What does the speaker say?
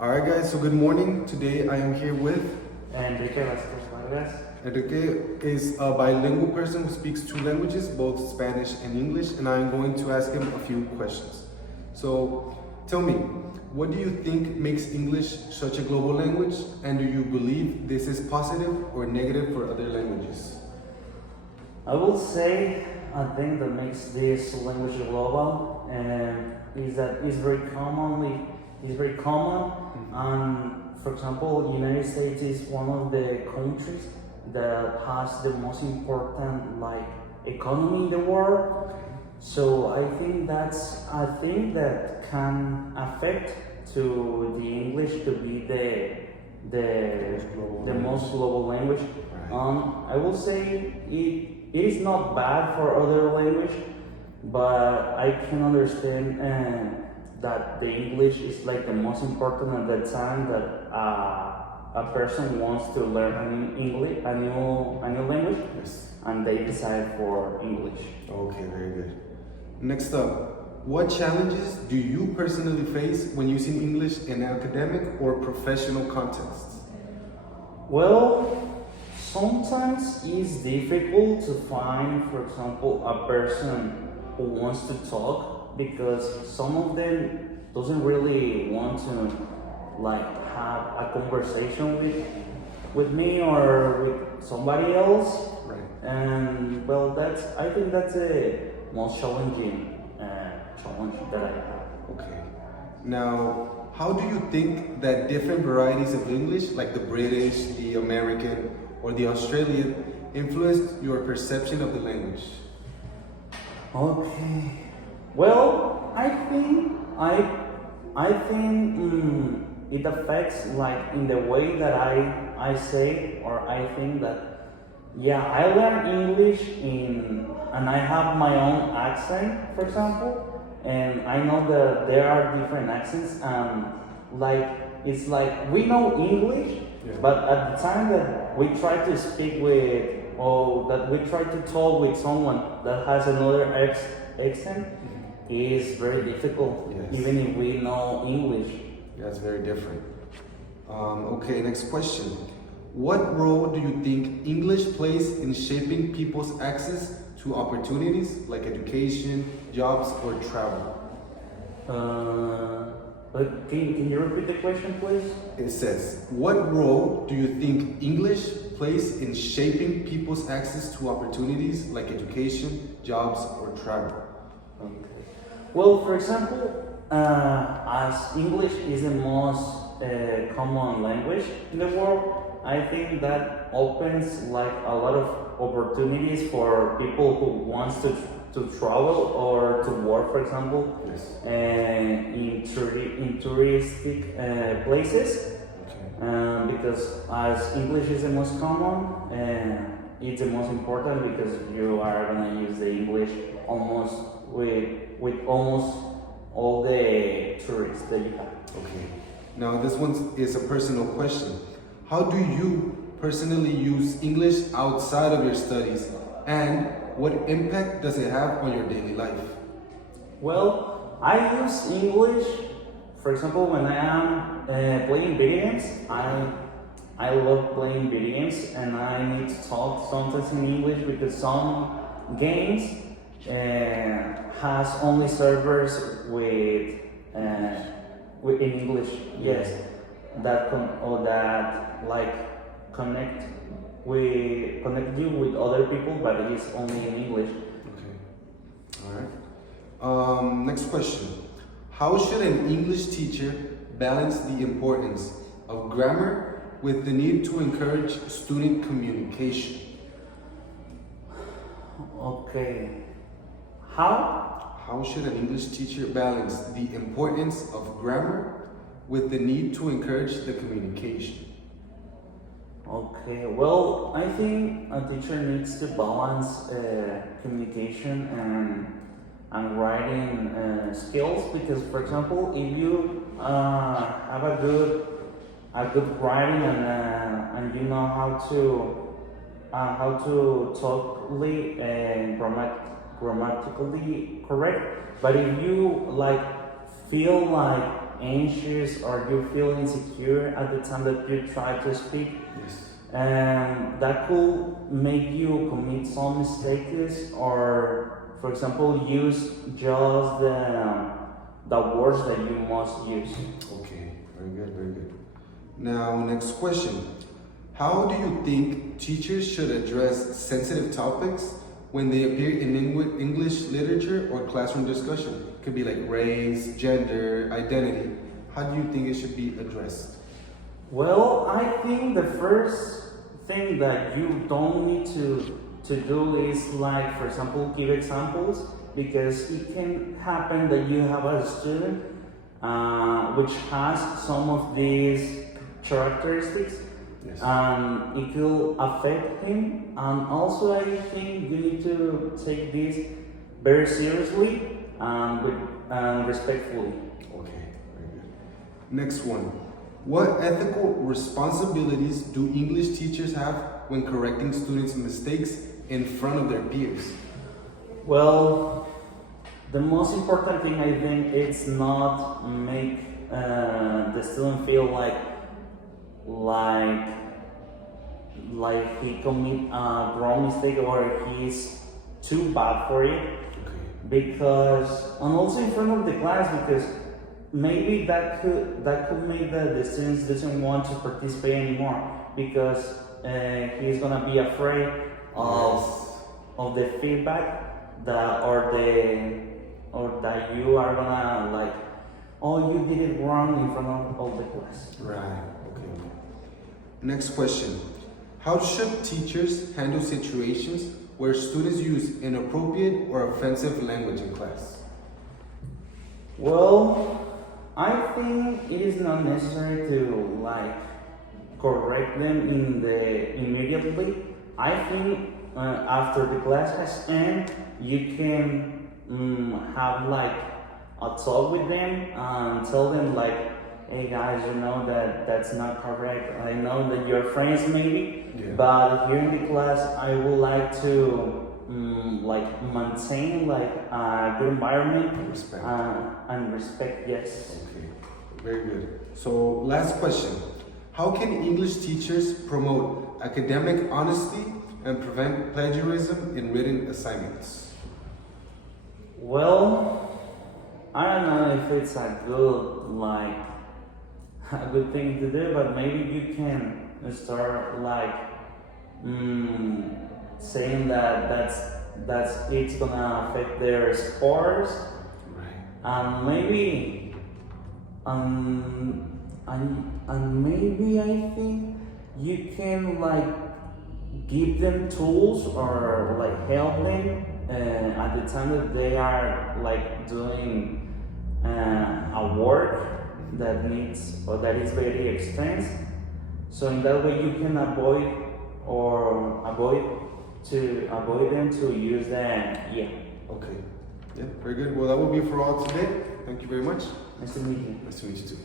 Alright guys, so good morning. Today I am here with Enrique Vasquez Vargas. Enrique is a bilingual person who speaks two languages, both Spanish and English, and I'm going to ask him a few questions. So tell me, what do you think makes English such a global language, and do you believe this is positive or negative for other languages? I will say a thing that makes this language global is that it's very common, and for example, United States is one of the countries that has the most important economy in the world. So I think that's a thing that can affect to the English to be the most global language. I will say it is not bad for other language, but I can understand that the English is like the most important at the time that a person wants to learn a new language, Yes. and they decide for English. Okay, very good. Next up, what challenges do you personally face when using English in academic or professional contexts? Well, sometimes it's difficult to find, for example, a person who wants to talk because some of them doesn't really want to have a conversation with me or with somebody else. Right. And well, I think that's the most challenging challenge that I have. Okay. Now, how do you think that different varieties of English, like the British, the American, or the Australian, influenced your perception of the language? Okay. Well, I think it affects in the way that I say, or I think that I learn English and I have my own accent, for example, and I know that there are different accents, and it's like we know English, but at the time that we try to speak that we try to talk with someone that has another accent, is very difficult, Yes. even if we know English. Yeah, it's very different. Okay, next question. What role do you think English plays in shaping people's access to opportunities like education, jobs, or travel? But can you repeat the question, please? It says, what role do you think English plays in shaping people's access to opportunities like education, jobs, or travel? Okay. Well, for example, as English is the most common language in the world, I think that opens a lot of opportunities for people who wants to travel or to work, for example, Yes. in touristic places. Okay. Because as English is the most common, it's the most important because you are gonna use the English almost with almost all the tourists that you have. Okay. Now this one is a personal question. How do you personally use English outside of your studies, and what impact does it have on your daily life? Well, I use English, for example, when I am playing video games. I love playing video games, and I need to talk sometimes in English because some games has only servers with in English. Yes, that connect you with other people, but it is only in English. Okay. All right. Next question. How should an English teacher balance the importance of grammar with the need to encourage student communication? Okay. How? How should an English teacher balance the importance of grammar with the need to encourage the communication? Okay, well, I think a teacher needs to balance communication and writing skills because, for example, if you have a good writing and you know how to talk grammatically correct, but if you feel like anxious or you feel insecure at the time that you try to speak, Yes. and that could make you commit some mistakes, or for example use just the words that you must use. Okay, very good, very good. Now, next question. How do you think teachers should address sensitive topics when they appear in English literature or classroom discussion? It could be like race, gender, identity. How do you think it should be addressed? Well, I think the first thing that you don't need to do is, like, for example, give examples, because it can happen that you have a student which has some of these characteristics, Yes. it will affect him. And also, I think you need to take this very seriously and respectfully. Okay, very good. Next one. What ethical responsibilities do English teachers have when correcting students' mistakes in front of their peers? Well, the most important thing, I think, is not make the student feel like he commit a wrong mistake or he's too bad for it. Okay. Because, and also in front of the class, because maybe that could make the students doesn't want to participate anymore, because he's gonna be afraid of the feedback that you are gonna, like, oh, you did it wrong in front of all the class. Right, okay. Next question. How should teachers handle situations where students use inappropriate or offensive language in class? Well, I think it is not necessary to, like, correct them immediately. I think after the class has ended, you can have, like, a talk with them and tell them, like, hey guys, you know that's not correct. I know that you're friends maybe, Yeah. but here in the class I would like to like maintain, like, a good environment Respect. and respect. Yes. Okay, very good. So, last question. How can English teachers promote academic honesty and prevent plagiarism in written assignments? Well, I don't know if it's a good thing to do, but maybe you can start, like, saying that's it's gonna affect their scores, Right. and maybe and maybe I think you can, like, give them tools or, like, help them at the time that they are, like, doing a work that needs or that is very extensive. So in that way you can avoid them to use the yeah. Okay. Yeah, very good. Well, that will be for all today. Thank you very much. Nice to meet you. Nice to meet you too.